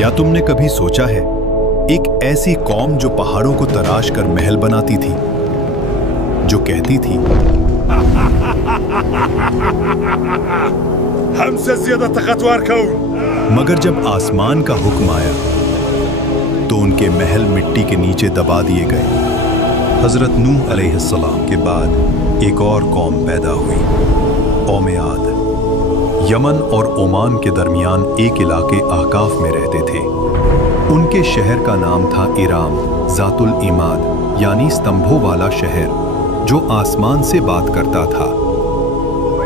या तुमने कभी सोचा है एक ऐसी कौम जो पहाड़ों को तराश कर महल बनाती थी, जो कहती थी हमसे ज्यादा ताकतवर कौन? मगर जब आसमान का हुक्म आया तो उनके महल मिट्टी के नीचे दबा दिए गए। हजरत नूह अलैहिस्सलाम के बाद एक और कौम पैदा हुई, कौम आद। यमन और ओमान के दरमियान एक इलाके अहकाफ में रहते थे। उनके शहर का नाम था इराम, जातुल इमाद, यानी स्तंभों वाला शहर, जो आसमान से बात करता था।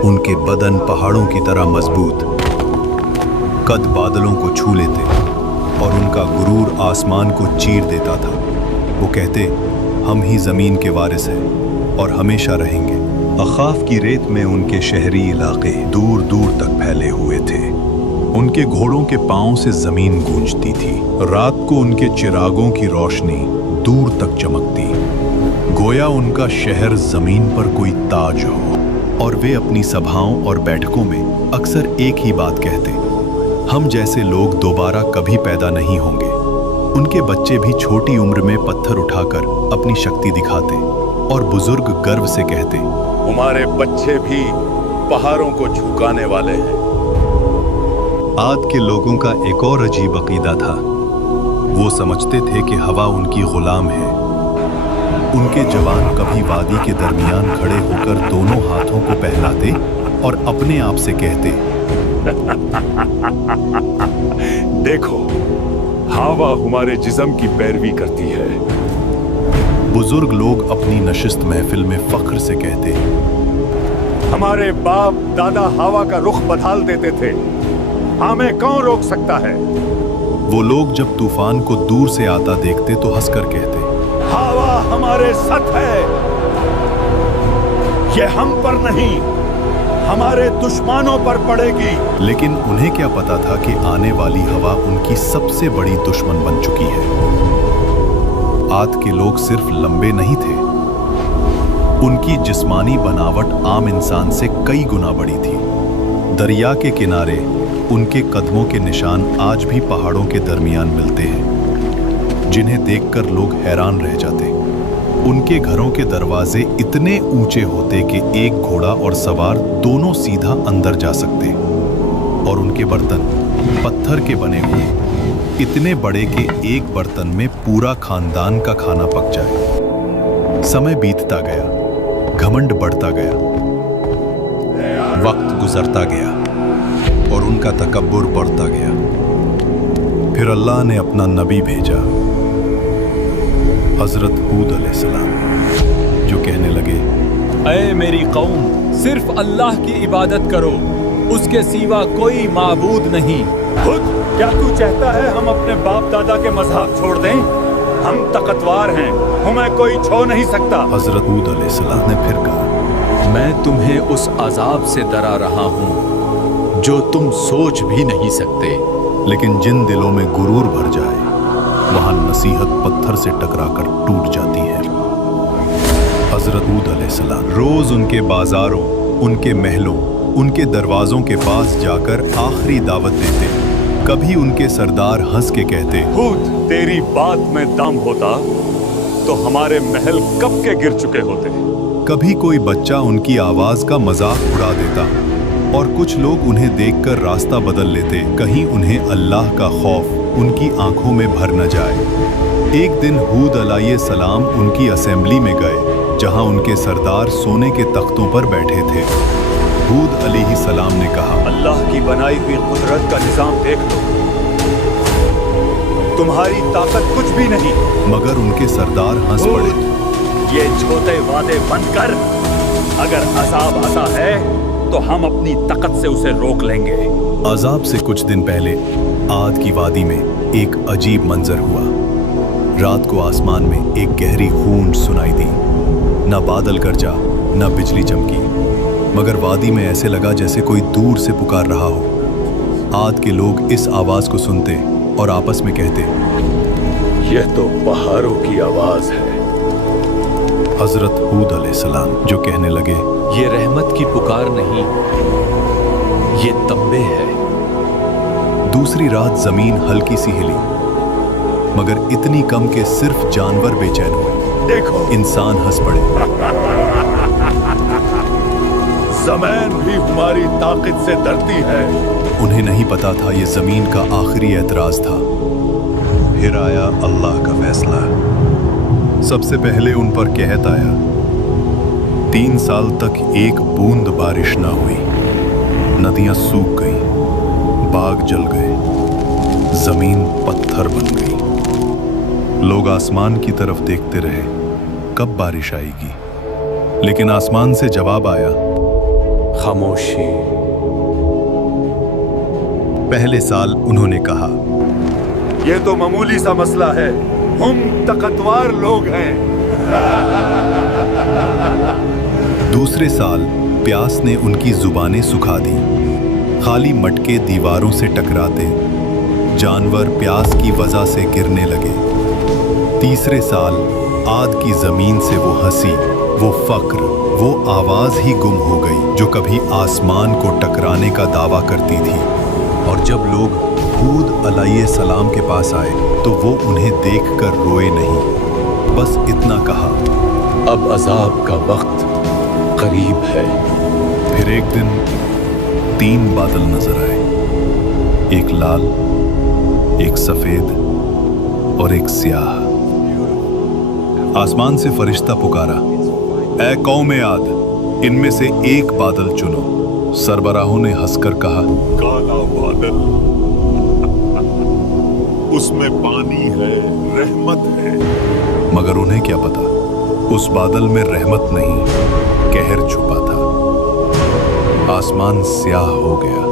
उनके बदन पहाड़ों की तरह मजबूत, कद बादलों को छू लेते और उनका गुरूर आसमान को चीर देता था। वो कहते, हम ही जमीन के वारिस हैं और हमेशा रहेंगे। अखाफ की रेत में उनके शहरी इलाके दूर दूर तक फैले हुए थे। उनके घोड़ों के पांव से जमीन गूंजती थी। रात को उनके चिरागों की रोशनी दूर तक चमकती, गोया उनका शहर जमीन पर कोई ताज हो। और वे अपनी सभाओं और बैठकों में अक्सर एक ही बात कहते, हम जैसे लोग दोबारा कभी पैदा नहीं होंगे। उनके बच्चे भी छोटी उम्र में पत्थर उठाकर अपनी शक्ति दिखाते और बुजुर्ग गर्व से कहते, हमारे बच्चे भी पहाड़ों को झुकाने वाले हैं। आद के लोगों का एक और अजीब अकीदा था। वो समझते थे कि हवा उनकी गुलाम है। उनके जवान कभी वादी के दरमियान खड़े होकर दोनों हाथों को पहलाते और अपने आप से कहते, देखो, हवा हमारे जिस्म की पैरवी करती है। बुजुर्ग लोग अपनी नशिस्त महफिल में फख्र से कहते, हमारे बाप दादा हवा का रुख बदल देते थे, हमें कौन रोक सकता है? वो लोग जब तूफान को दूर से आता देखते तो हंसकर कहते, हवा हमारे साथ है, ये हम पर नहीं, हमारे दुश्मनों पर पड़ेगी। लेकिन उन्हें क्या पता था कि आने वाली हवा उनकी सबसे बड़ी दुश्मन बन चुकी है। आद के लोग सिर्फ लंबे नहीं थे, उनकी जिस्मानी बनावट आम इंसान से कई गुना बड़ी थी। दरिया के किनारे उनके कदमों के निशान आज भी पहाड़ों के दरमियान मिलते हैं, जिन्हें देखकर लोग हैरान रह जाते। उनके घरों के दरवाजे इतने ऊंचे होते कि एक घोड़ा और सवार दोनों सीधा अंदर जा सकते, और उनके बर्तन पत्थर के बने हुए, इतने बड़े कि एक बर्तन में पूरा खानदान का खाना पक जाए। समय बीतता गया, घमंड बढ़ता गया, वक्त गुजरता गया और उनका तकब्बुर बढ़ता गया। फिर अल्लाह ने अपना नबी भेजा, हजरत हूद अलैहिस्सलाम, जो कहने लगे, ऐ मेरी कौम, सिर्फ अल्लाह की इबादत करो, उसके सिवा कोई माबूद नहीं। खुद क्या तू चाहता है हम अपने बाप दादा के मज़हब छोड़ दें? हम ताकतवर हैं, हमें कोई छो नहीं सकता। हजरत हूद अलैहिस्सलाम ने फिर कहा, मैं तुम्हें उस अजाब से डरा रहा हूँ जो तुम सोच भी नहीं सकते। लेकिन जिन दिलों में गुरूर भर जाए, वहां नसीहत पत्थर से टकराकर टूट जाती है। हजरत हूद अलैहिस्सलाम रोज उनके बाजारों, उनके महलों, उनके दरवाजों के पास जाकर आखिरी दावत देते। कभी उनके सरदार हंस के कहते, हूद, तेरी बात में दम होता तो हमारे महल कब के गिर चुके होते। कभी कोई बच्चा उनकी आवाज का मजाक उड़ा देता और कुछ लोग उन्हें देखकर रास्ता बदल लेते, कहीं उन्हें अल्लाह का खौफ उनकी आंखों में भर न जाए। एक दिन हूद अलैहिस्सलाम उनकी असेंबली में गए, जहां उनके सरदार सोने के तख्तों पर बैठे थे। हूद अलैहिस्सलाम ने कहा, अल्लाह की बनाई हुई कुदरत का निजाम देख लो, तुम्हारी ताकत कुछ भी नहीं। मगर उनके सरदार हंस पड़े। ये छोटे वादे बंद कर, अगर अजाब आता है तो हम अपनी ताकत से उसे रोक लेंगे। अजाब से कुछ दिन पहले आद की वादी में एक अजीब मंजर हुआ। रात को आसमान में एक गहरी गूंज सुनाई दी। न बादल गरजा, न बिजली चमकी, मगर वादी में ऐसे लगा जैसे कोई दूर से पुकार रहा हो। आद के लोग इस आवाज को सुनते और आपस में कहते, यह तो पहाड़ों की आवाज है। हजरत हूद अलैहिस्सलाम जो कहने लगे, ये रहमत की पुकार नहीं, ये तंबे है। दूसरी रात जमीन हल्की सी हिली, मगर इतनी कम कि सिर्फ जानवर बेचैन हुए। देखो, इंसान हंस पड़े। ज़मीन भी हमारी ताकत से डरती है। उन्हें नहीं पता था ये जमीन का आखिरी एतराज था। फिर आया अल्लाह का फैसला। सबसे पहले उन पर कहत आया। 3 साल तक एक बूंद बारिश ना हुई। नदियां सूख गईं, बाग जल गए, जमीन पत्थर बन गई। लोग आसमान की तरफ देखते रहे, कब बारिश आएगी। लेकिन आसमान से जवाब आया, खामोशी। पहले साल उन्होंने कहा, ये तो मामूली सा मसला है, हम ताकतवर लोग हैं। दूसरे साल प्यास ने उनकी जुबानें सुखा दी। खाली मटके दीवारों से टकराते, जानवर प्यास की वजह से गिरने लगे। तीसरे साल आद की जमीन से वो हंसी, वो फक्र, वो आवाज ही गुम हो गई जो कभी आसमान को टकराने का दावा करती थी। और जब लोग हूद अलैहिस्सलाम के पास आए तो वो उन्हें देखकर रोए नहीं, बस इतना कहा, अब अजाब का वक्त करीब है। फिर एक दिन 3 बादल नजर आए, एक लाल, एक सफेद और एक स्याह। आसमान से फरिश्ता पुकारा, ऐ कौमे आद, इनमें से एक बादल चुनो। सरबराहों ने हंसकर कहा, काला बादल, उसमें पानी है, रहमत है। मगर उन्हें क्या पता, उस बादल में रहमत नहीं, कहर छुपा था। आसमान स्याह हो गया,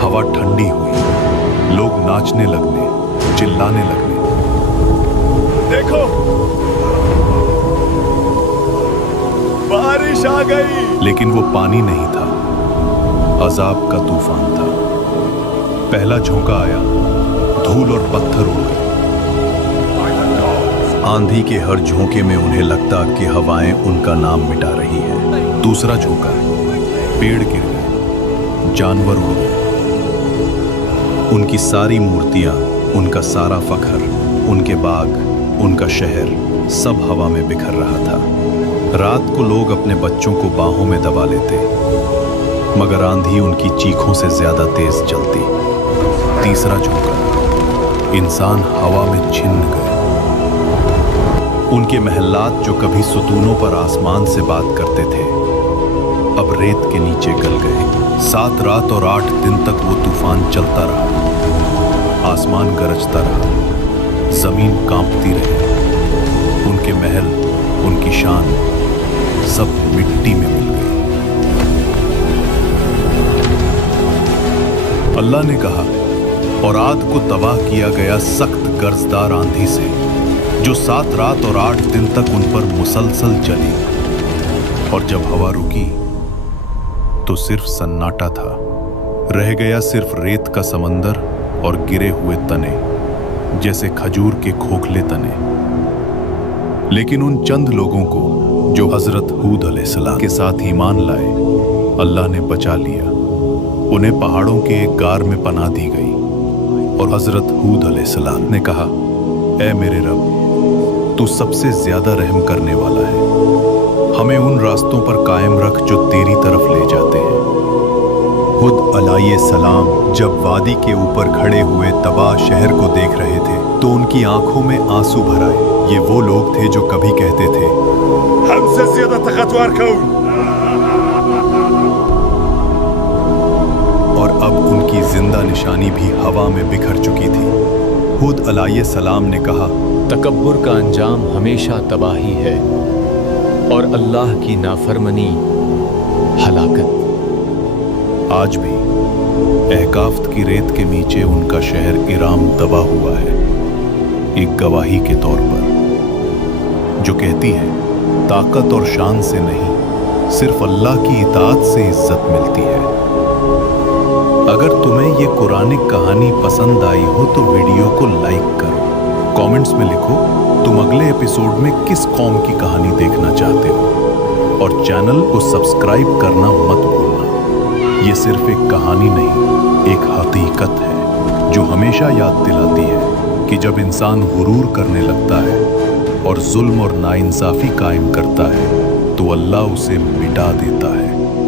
हवा ठंडी हुई, लोग नाचने लगने, चिल्लाने लगने। देखो, बारिश आ गई। लेकिन वो पानी नहीं था, अजाब का तूफान था। पहला झोंका आया, धूल और पत्थर उड़ गए। आंधी के हर झोंके में उन्हें लगता कि हवाएं उनका नाम मिटा रही है। दूसरा झोंका, पेड़ गिर गए, जानवर उड़ गए। उनकी सारी मूर्तियां, उनका सारा फखर, उनके बाग, उनका शहर, सब हवा में बिखर रहा था। रात को लोग अपने बच्चों को बाहों में दबा लेते, मगर आंधी उनकी चीखों से ज्यादा तेज चलती। तीसरा झोंका, इंसान हवा में छिन्न गए। उनके महल्लात जो कभी सुतूनों पर आसमान से बात करते थे, अब रेत के नीचे गल गए। 7 रात और 8 दिन तक वो तूफान चलता रहा। आसमान गरजता रहा, जमीन कांपती रही। उनके महल, उनकी शान, सब मिट्टी में मिल गई। अल्लाह ने कहा, और आद को तबाह किया गया सख्त गर्जदार आंधी से, जो 7 रात और 8 दिन तक उन पर मुसलसल चली। और जब हवा रुकी तो सिर्फ सन्नाटा था। रह गया सिर्फ रेत का समंदर और गिरे हुए तने, जैसे खजूर के खोखले तने। लेकिन उन चंद लोगों को जो हजरत हूद अलैहिस्सलाम के साथ ईमान लाए, अल्लाह ने बचा लिया। उन्हें पहाड़ों के एक गार में पनाह दी गई। और हजरत हूद अलैहिस्सलाम ने कहा, ऐ मेरे रब, तू सबसे ज्यादा रहम करने वाला है, हमें उन रास्तों पर कायम रख जो तेरी तरफ ले जाते हैं। हूद अलैहिस्सलाम जब वादी के ऊपर खड़े हुए तबाह शहर को देख रहे थे तो उनकी आंखों में आंसू भर आए। ये वो लोग थे जो कभी कहते थे, हमसे ज्यादा ताकतवर कौन। और अब उनकी जिंदा निशानी भी हवा में बिखर चुकी थी। हूद अलैहिस्सलाम ने कहा, तकब्बुर का अंजाम हमेशा तबाही है और अल्लाह की नाफरमानी हलाकत। आज भी अहकाफ्त की रेत के नीचे उनका शहर इराम दबा हुआ है, एक गवाही के तौर पर, जो कहती है ताकत और शान से नहीं, सिर्फ अल्लाह की इताअत से इज्जत मिलती है। अगर तुम्हें ये कुरानिक कहानी पसंद आई हो तो वीडियो को लाइक करो, कमेंट्स में लिखो तुम अगले एपिसोड में किस कौम की कहानी देखना चाहते हो, और चैनल को सब्सक्राइब करना मत भूलना। ये सिर्फ एक कहानी नहीं, एक हकीकत है। جو ہمیشہ یاد دلاتی ہے کہ جب انسان غرور کرنے لگتا ہے اور ظلم اور ناانصافی قائم کرتا ہے تو اللہ اسے مٹا دیتا ہے۔